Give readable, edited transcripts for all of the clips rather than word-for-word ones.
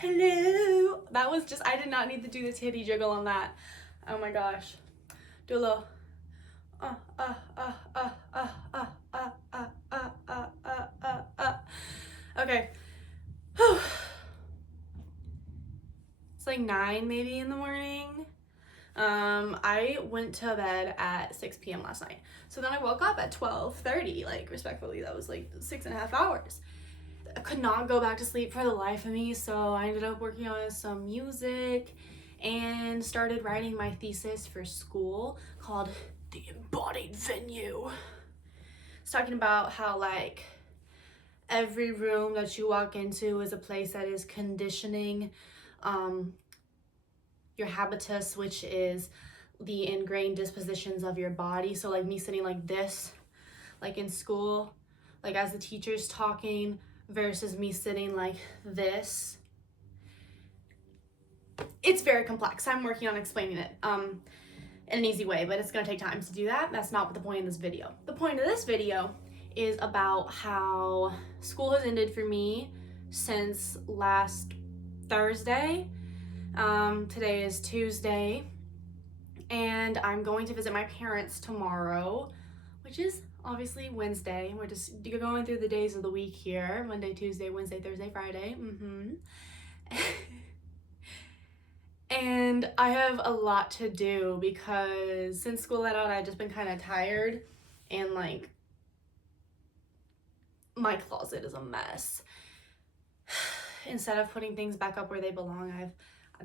Hello. That was just, I did not need to do the titty jiggle on that. Oh my gosh. Do a little. Okay. It's like 9 maybe in the morning. I went to bed at 6 p.m. last night. So then I woke up at 12:30, like respectfully, that was like 6.5 hours. I could not go back to sleep for the life of me, so I ended up working on some music and started writing my thesis for school called the Embodied Venue. It's talking about how like every room that you walk into is a place that is conditioning your habitus, which is the ingrained dispositions of your body. So like me sitting like this, like in school, like as the teacher's talking, versus me sitting like this. It's very complex. I'm working on explaining it in an easy way, but it's gonna take time to do that. That's not the point of this video. The point of this video is about how school has ended for me since last Thursday. Today is Tuesday, and I'm going to visit my parents tomorrow, which is obviously Wednesday. We're just going through the days of the week here: Monday, Tuesday, Wednesday, Thursday, Friday. And I have a lot to do because since school let out, I've just been kind of tired, and like my closet is a mess. Instead of putting things back up where they belong,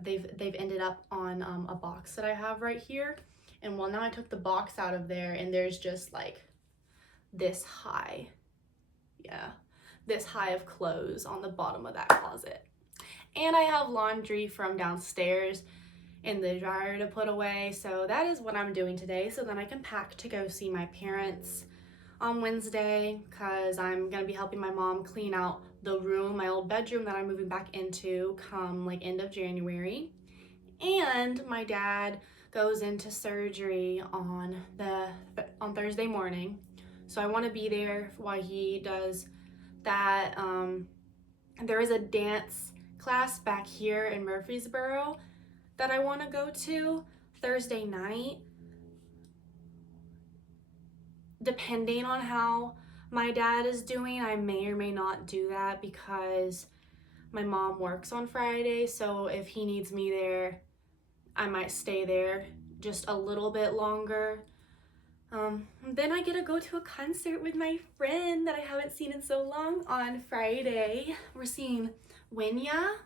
they've ended up on a box that I have right here. And well, now I took the box out of there, and there's just like this high, this high of clothes on the bottom of that closet. And I have laundry from downstairs in the dryer to put away. So that is what I'm doing today, so then I can pack to go see my parents on Wednesday, because I'm gonna be helping my mom clean out the room, my old bedroom that I'm moving back into come like end of January. And my dad goes into surgery on Thursday morning, so I want to be there while he does that. There is a dance class back here in Murfreesboro that I want to go to Thursday night. Depending on how my dad is doing, I may or may not do that because my mom works on Friday, so if he needs me there, I might stay there just a little bit longer. Then I get to go to a concert with my friend that I haven't seen in so long on Friday. We're seeing Winya.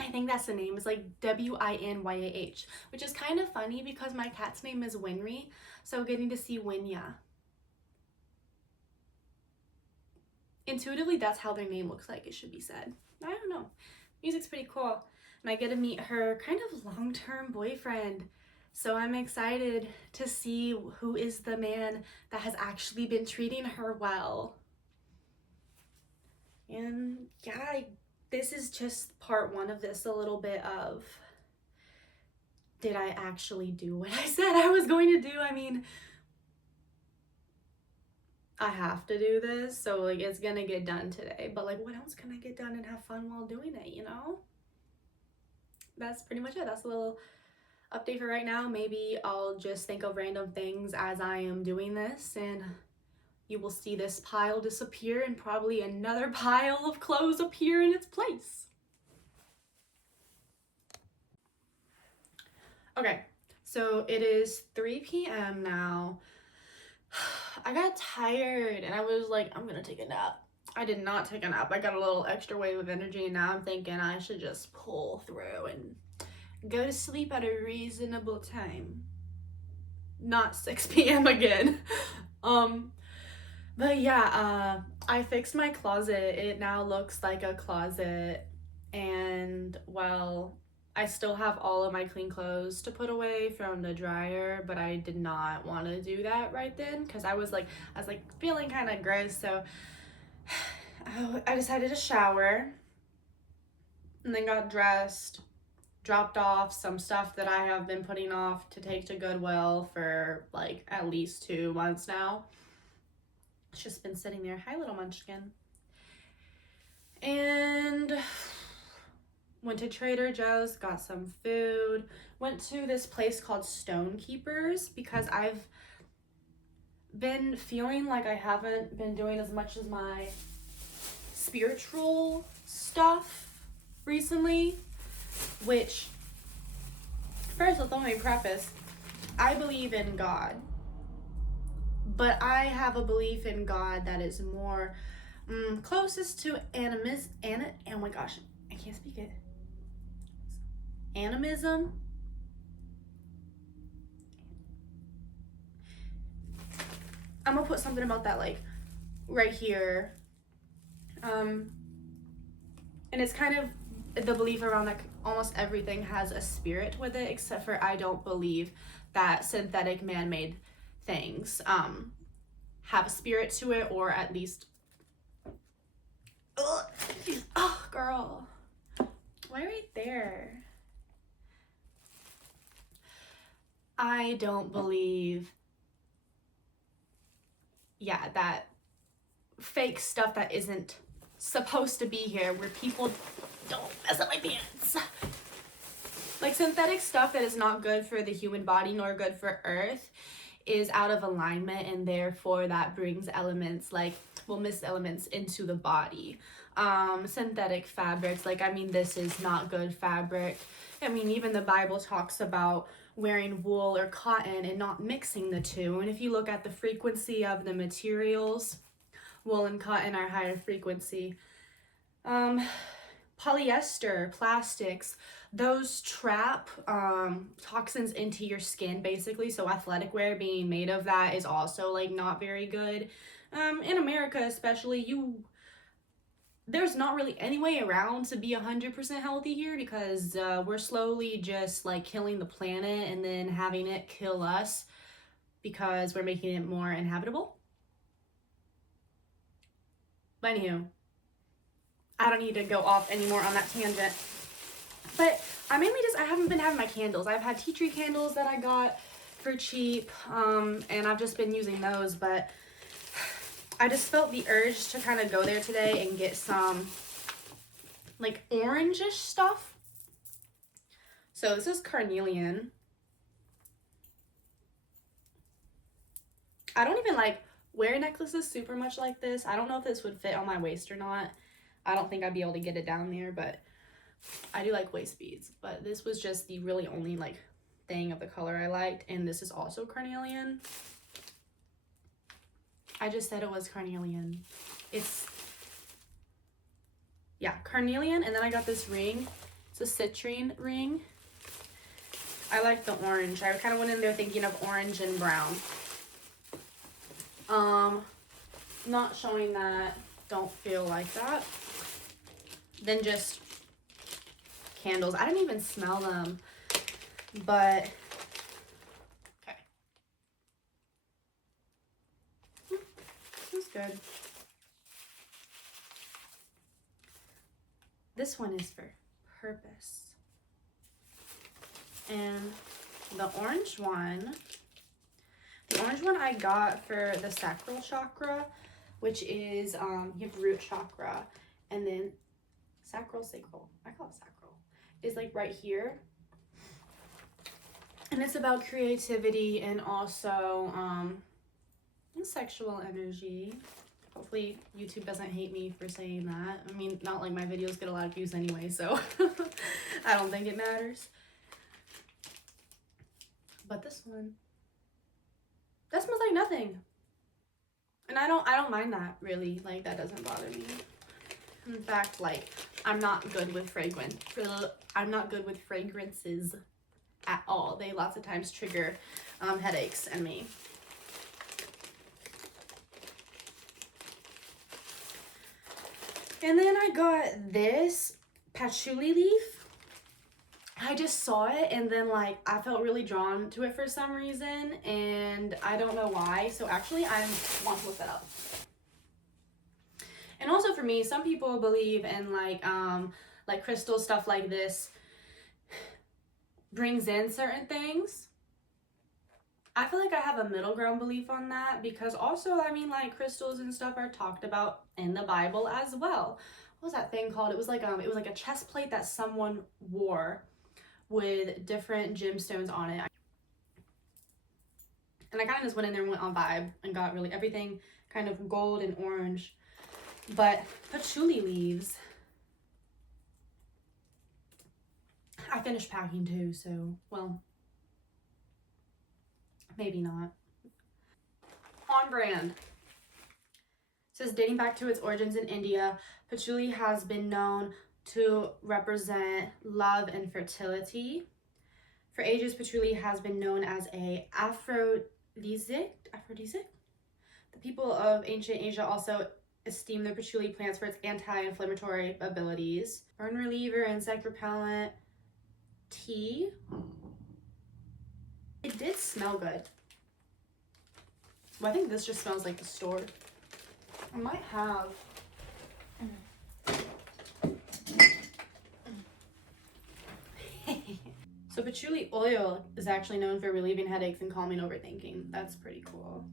I think that's the name. It's like Winyah, which is kind of funny because my cat's name is Winry, so getting to see Winya. Intuitively, that's how their name looks like it should be said. I don't know. Music's pretty cool. And I get to meet her kind of long-term boyfriend. So I'm excited to see who is the man that has actually been treating her well. And yeah, this is just part one of this, a little bit of, did I actually do what I said I was going to do? I mean, I have to do this, so like it's gonna get done today, but like what else can I get done and have fun while doing it, you know? That's pretty much it. That's a little update for right now. Maybe I'll just think of random things as I am doing this, and you will see this pile disappear and probably another pile of clothes appear in its place. Okay, so it is 3 p.m. now. I got tired and I was like, I'm gonna take a nap. I did not take a nap. I got a little extra wave of energy, and now I'm thinking I should just pull through and go to sleep at a reasonable time. Not 6 p.m. again. But yeah, I fixed my closet. It now looks like a closet, and well, I still have all of my clean clothes to put away from the dryer, but I did not want to do that right then because I was feeling kind of gross. So I decided to shower and then got dressed, dropped off some stuff that I have been putting off to take to Goodwill for like at least 2 months now. It's just been sitting there. Hi, little munchkin. And went to Trader Joe's, got some food, went to this place called Stone Keepers because I've been feeling like I haven't been doing as much as my spiritual stuff recently, which, first, let me preface, I believe in God, but I have a belief in God that is more closest to oh my gosh, I can't speak it. Animism. I'm gonna put something about that like right here. And it's kind of the belief around like almost everything has a spirit with it, except for I don't believe that synthetic man-made things have a spirit to it, or at least oh girl, why right there? I don't believe that fake stuff that isn't supposed to be here, where people don't mess up my pants. Like synthetic stuff that is not good for the human body nor good for Earth is out of alignment, and therefore that brings elements like, well, missed elements into the body. Synthetic fabrics, like, I mean, this is not good fabric. I mean, even the Bible talks about wearing wool or cotton and not mixing the two. And if you look at the frequency of the materials, wool and cotton are higher frequency. Polyester, plastics, those trap toxins into your skin basically. So athletic wear being made of that is also like not very good. In America especially, there's not really any way around to be 100% healthy here, because we're slowly just like killing the planet and then having it kill us because we're making it more inhabitable. But anywho, I don't need to go off anymore on that tangent. But I haven't been having my candles. I've had tea tree candles that I got for cheap, and I've just been using those, but I just felt the urge to kind of go there today and get some like orangish stuff. So this is carnelian. I don't even like wear necklaces super much like this. I don't know if this would fit on my waist or not. I don't think I'd be able to get it down there, but I do like waist beads. But this was just the really only like thing of the color I liked, and this is also carnelian. I just said it was carnelian. It's, yeah, carnelian. And then I got this ring. It's a citrine ring. I like the orange. I kind of went in there thinking of orange and brown. Not showing that. Don't feel like that. Then just candles. I didn't even smell them, but okay. This is good. This one is for purpose. And the orange one I got for the Sacral Chakra, which is, you have root chakra, and then sacral, I call it sacral, is like right here. And it's about creativity and also sexual energy. Hopefully YouTube doesn't hate me for saying that. I mean, not like my videos get a lot of views anyway, so I don't think it matters. But this one, that smells like nothing. And I don't mind that, really. Like, that doesn't bother me. In fact, like, I'm not good with fragrances at all. They lots of times trigger headaches in me. And then I got this patchouli leaf. I just saw it, and then like I felt really drawn to it for some reason, and I don't know why. So actually I want to look that up. And also for me, some people believe in like crystal stuff like this brings in certain things. I feel like I have a middle ground belief on that, because also, I mean, like crystals and stuff are talked about in the Bible as well. what was that thing called? It was like a chest plate that someone wore with different gemstones on it. And I kind of just went in there and went on vibe and got really everything kind of gold and orange. But patchouli leaves, I finished packing too, so, well, maybe not. On brand. It says, dating back to its origins in India, patchouli has been known to represent love and fertility. For ages, patchouli has been known as a aphrodisiac. The people of ancient Asia also esteem the patchouli plants for its anti-inflammatory abilities. Burn reliever, insect repellent, tea. It did smell good. Well, I think this just smells like the store. I might have. So patchouli oil is actually known for relieving headaches and calming overthinking. That's pretty cool.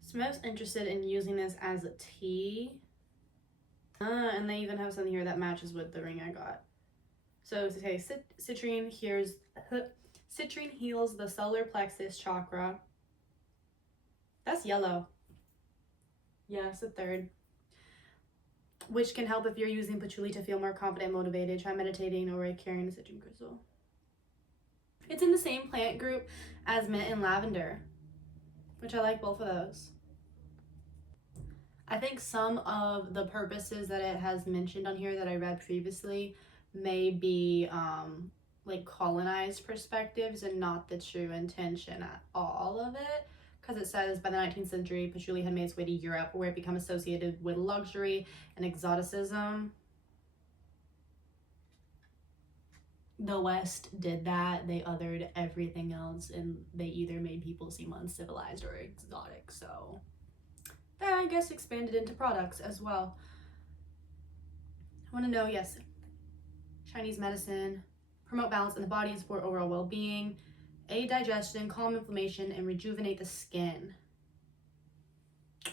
So I'm most interested in using this as a tea. And they even have something here that matches with the ring I got. So to say citrine heals the solar plexus chakra. That's yellow. Yeah, it's the third. Which can help if you're using patchouli to feel more confident, motivated. Try meditating or carrying a citrine crystal. It's in the same plant group as mint and lavender, which I like both of those. I think some of the purposes that it has mentioned on here that I read previously may be like colonized perspectives and not the true intention at all of it. Because it says by the 19th century, patchouli had made its way to Europe, where it became associated with luxury and exoticism. The West did that. They othered everything else, and they either made people seem uncivilized or exotic. So that, I guess, expanded into products as well. I want to know, yes, Chinese medicine, promote balance in the body and support overall well-being, aid digestion, calm inflammation, and rejuvenate the skin.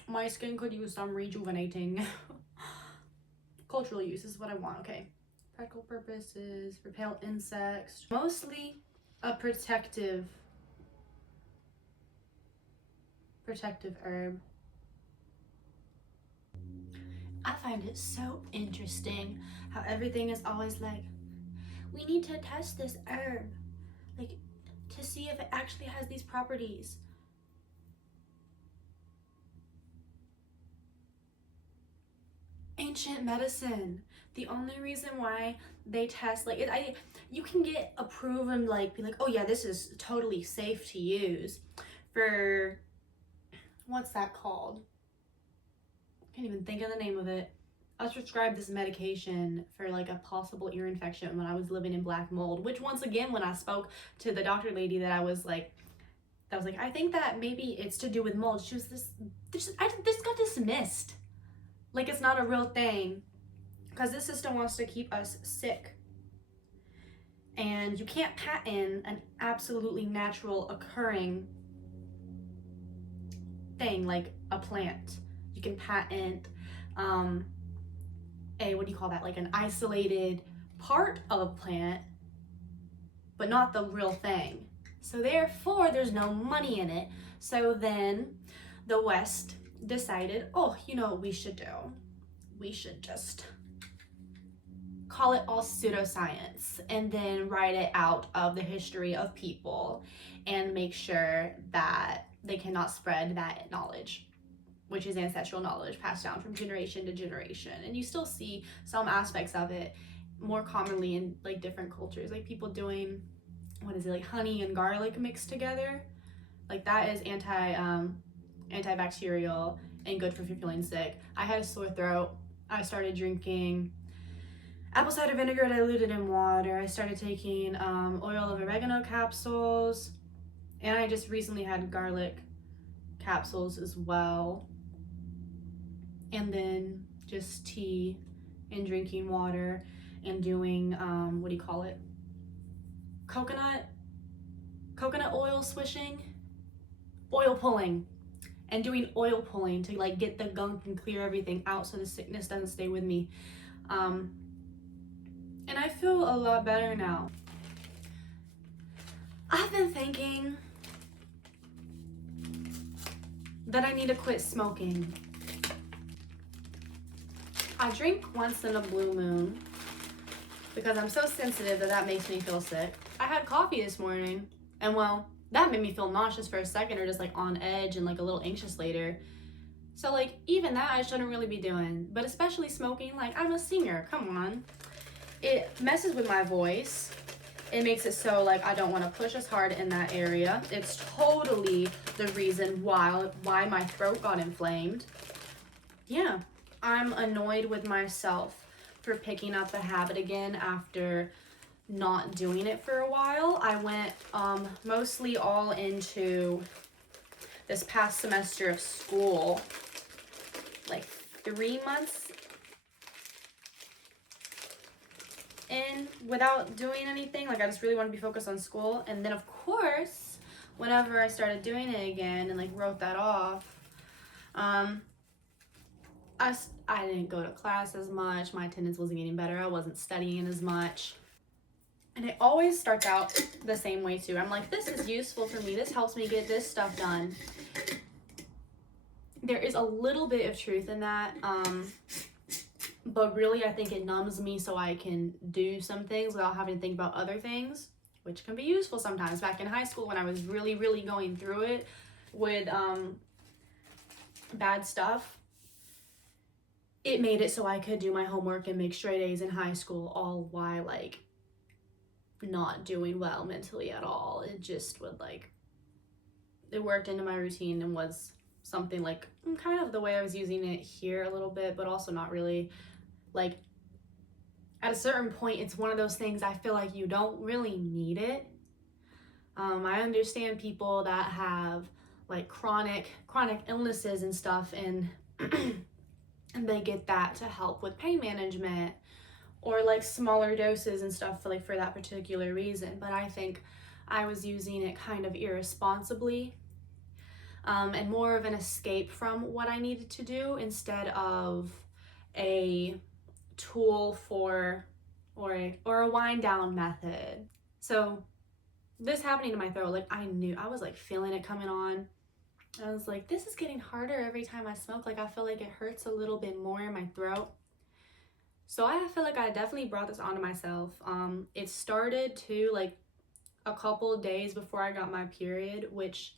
My skin could use some rejuvenating. Cultural use is what I want. Okay. Practical purposes, repel insects. Mostly a protective herb. I find it so interesting how everything is always like, we need to test this herb, like, to see if it actually has these properties. Ancient medicine. The only reason why they test, like, you can get approved and like be like, oh yeah, this is totally safe to use for, what's that called? I can't even think of the name of it. I was prescribed this medication for like a possible ear infection when I was living in black mold, which once again, when I spoke to the doctor lady that I was like, I think that maybe it's to do with mold. She was this got dismissed. Like it's not a real thing. Because this system wants to keep us sick. And you can't patent an absolutely natural occurring thing like a plant. You can patent like an isolated part of a plant, but not the real thing. So therefore, there's no money in it. So then the West decided, oh, you know what we should do? We should just call it all pseudoscience and then write it out of the history of people and make sure that they cannot spread that knowledge, which is ancestral knowledge passed down from generation to generation. And you still see some aspects of it more commonly in like different cultures, like people doing, like honey and garlic mixed together. Like that is antibacterial and good for if you're feeling sick. I had a sore throat. I started drinking apple cider vinegar diluted in water. I started taking oil of oregano capsules, and I just recently had garlic capsules as well. And then just tea and drinking water and doing coconut oil swishing, oil pulling, and doing oil pulling to like get the gunk and clear everything out so the sickness doesn't stay with me. And I feel a lot better now. I've been thinking that I need to quit smoking. I drink once in a blue moon because I'm so sensitive that makes me feel sick. I had coffee this morning, and well, that made me feel nauseous for a second, or just like on edge and like a little anxious later. So like even that I shouldn't really be doing, but especially smoking, like I'm a singer, come on. It messes with my voice. It makes it so like I don't want to push as hard in that area. It's totally the reason why my throat got inflamed. Yeah, I'm annoyed with myself for picking up the habit again after not doing it for a while. I went mostly all into this past semester of school, like 3 months in without doing anything. Like I just really wanted to be focused on school. And then of course, whenever I started doing it again and like wrote that off, I didn't go to class as much. My attendance wasn't getting better. I wasn't studying as much. And it always starts out the same way too. I'm like, this is useful for me. This helps me get this stuff done. There is a little bit of truth in that. But really, I think it numbs me so I can do some things without having to think about other things, which can be useful sometimes. Back in high school when I was really, really going through it with bad stuff, it made it so I could do my homework and make straight A's in high school, all while like not doing well mentally at all. It just would like, it worked into my routine and was something like kind of the way I was using it here a little bit, but also not really. Like at a certain point, it's one of those things I feel like you don't really need it. I understand people that have like chronic illnesses and stuff, and and they get that to help with pain management or like smaller doses and stuff for that particular reason. But I think I was using it kind of irresponsibly, and more of an escape from what I needed to do instead of a tool for or a wind down method. So this happening to my throat, like I knew, I was like feeling it coming on. I was like, this is getting harder every time I smoke. Like I feel like it hurts a little bit more in my throat. So I feel like I definitely brought this onto myself. It started too like a couple of days before I got my period, which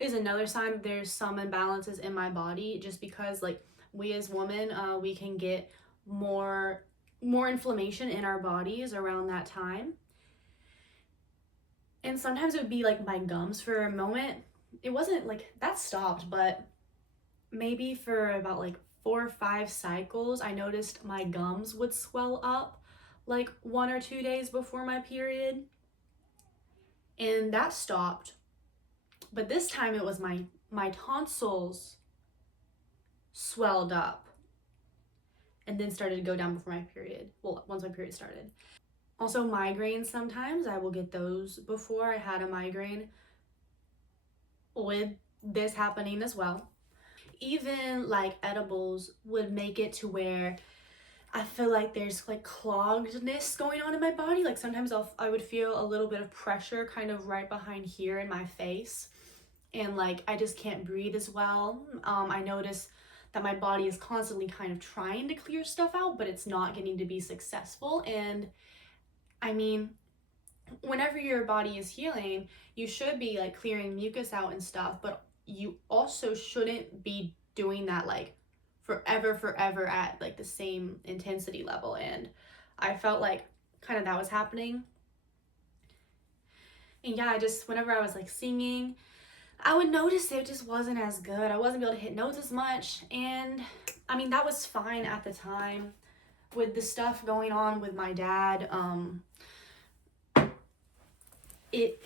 is another sign that there's some imbalances in my body, just because like we as women, we can get more inflammation in our bodies around that time. And sometimes it would be like my gums for a moment. It wasn't like that stopped, but maybe for about like 4 or 5 cycles, I noticed my gums would swell up like 1 or 2 days before my period. And that stopped. But this time it was my tonsils swelled up and then started to go down before my period. Well, once my period started. Also migraines, sometimes I will get those before I had a migraine, with this happening as well. Even like edibles would make it to where I feel like there's like cloggedness going on in my body. Like sometimes I would feel a little bit of pressure kind of right behind here in my face, and like I just can't breathe as well. I notice that my body is constantly kind of trying to clear stuff out, but it's not getting to be successful. And I mean, whenever your body is healing, you should be like clearing mucus out and stuff, but you also shouldn't be doing that like forever at like the same intensity level. And I felt like kind of that was happening. And yeah, I just, whenever I was like singing, I would notice it just wasn't as good. I wasn't able to hit notes as much. And I mean, that was fine at the time. With the stuff going on with my dad, it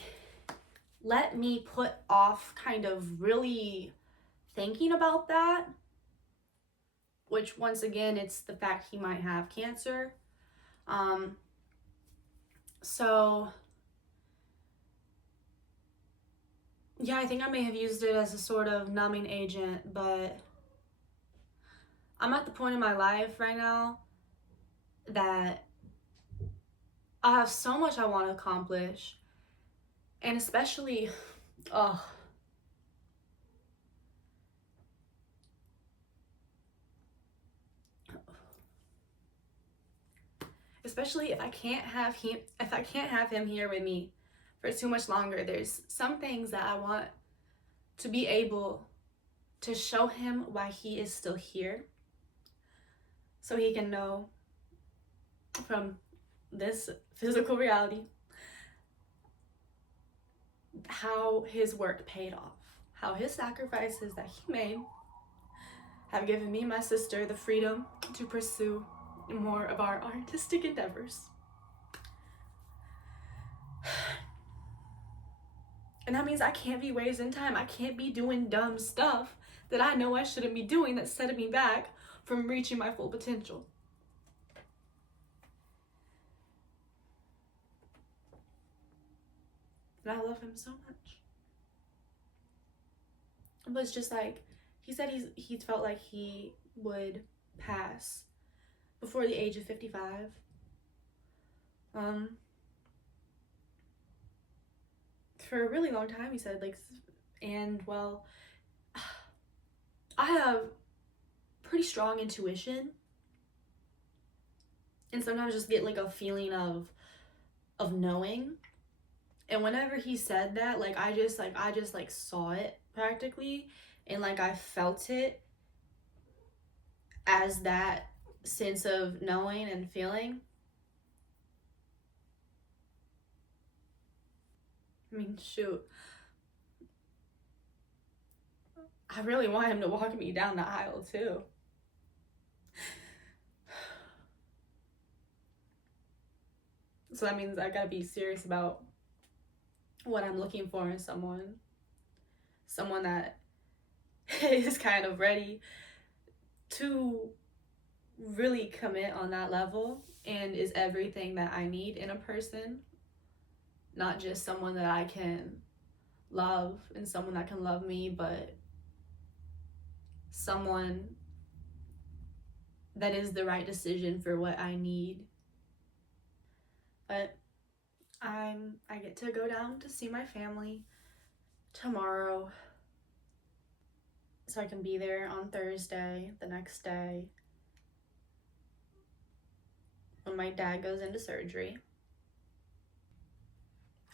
let me put off kind of really thinking about that, which once again, it's the fact he might have cancer. So yeah, I think I may have used it as a sort of numbing agent, but I'm at the point in my life right now that I have so much I want to accomplish. And especially, oh, especially if I can't have him here with me for too much longer. There's some things that I want to be able to show him why he is still here, so he can know from this physical reality how his work paid off, how his sacrifices that he made have given me, my sister, the freedom to pursue more of our artistic endeavors. And that means I can't be wasting time. I can't be doing dumb stuff that I know I shouldn't be doing, that's setting me back from reaching my full potential. And I love him so much. But it's just like, he said he felt like he would pass before the age of 55. For a really long time, he said, like, and well, I have pretty strong intuition, and sometimes just get like a feeling of knowing. And whenever he said that, like, I just saw it practically, and like I felt it as that sense of knowing and feeling. I mean, shoot, I really want him to walk me down the aisle too. So that means I gotta be serious about what I'm looking for in someone that is kind of ready to really commit on that level and is everything that I need in a person, not just someone that I can love and someone that can love me, but someone that is the right decision for what I need. But I get to go down to see my family tomorrow, so I can be there on Thursday, the next day, when my dad goes into surgery.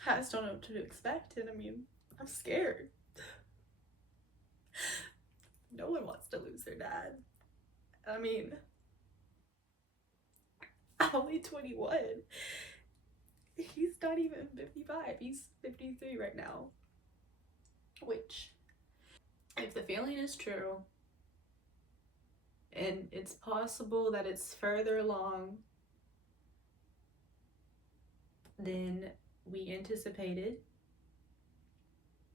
I just don't know what to expect, and I mean, I'm scared. No one wants to lose their dad. I mean, I'm only 21. He's not even 55. He's 53 right now. Which, if the feeling is true, and it's possible that it's further along than we anticipated,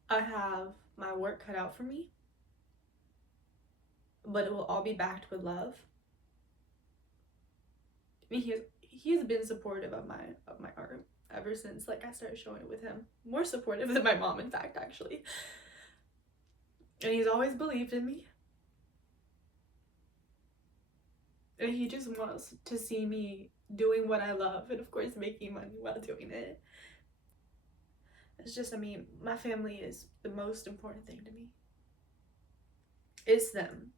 I have my work cut out for me, but it will all be backed with love. I mean, he has been supportive of my art ever since, like, I started showing it with him. More supportive than my mom, in fact, actually. And he's always believed in me. And he just wants to see me doing what I love, and of course making money while doing it. It's just, I mean, my family is the most important thing to me. It's them.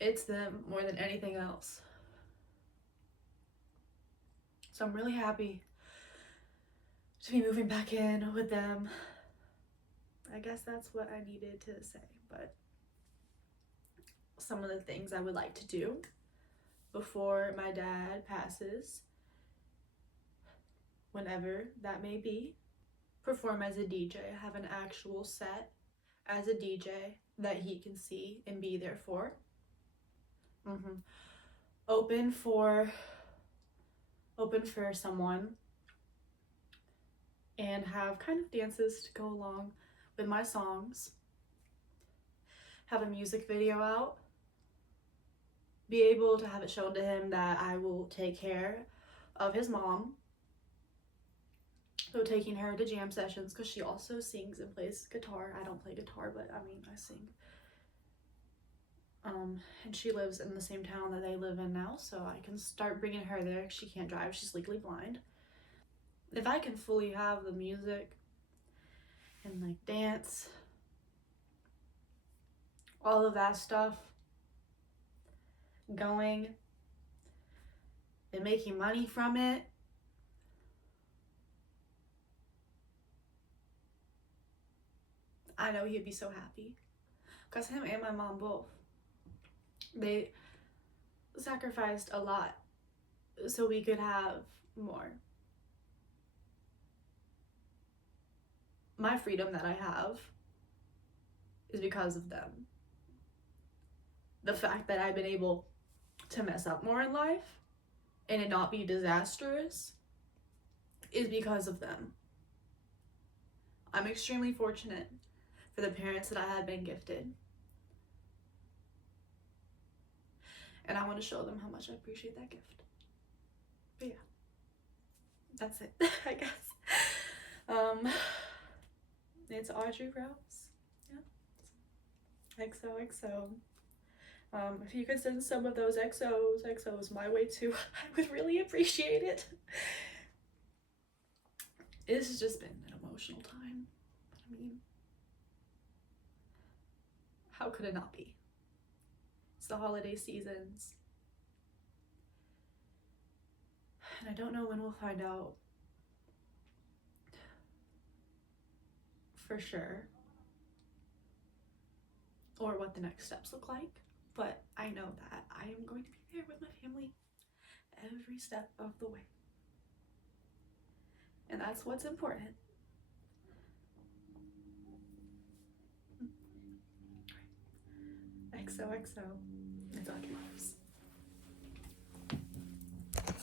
It's them more than anything else. So I'm really happy to be moving back in with them. I guess that's what I needed to say. But some of the things I would like to do before my dad passes, whenever that may be: perform as a DJ, have an actual set as a DJ that he can see and be there for. Open for someone, and have kind of dances to go along with my songs. Have a music video out. Be able to have it shown to him that I will take care of his mom. So taking her to jam sessions, because she also sings and plays guitar. I don't play guitar, but I mean, I sing. And she lives in the same town that they live in now, so I can start bringing her there. She can't drive, she's legally blind. If I can fully have the music and like dance, all of that stuff going and making money from it, I know he'd be so happy. Because him and my mom both, they sacrificed a lot so we could have more. My freedom that I have is because of them. The fact that I've been able to mess up more in life and it not be disastrous is because of them. I'm extremely fortunate for the parents that I had been gifted. And I want to show them how much I appreciate that gift. But yeah, that's it, I guess. It's Audrey Rose. Yeah. XOXO. If you could send some of those XOs my way too, I would really appreciate it. This has just been an emotional time. I mean, how could it not be? It's the holiday seasons. And I don't know when we'll find out for sure, or what the next steps look like, but I know that I am going to be there with my family every step of the way. And that's what's important. XOXO. It's Audrey Rose.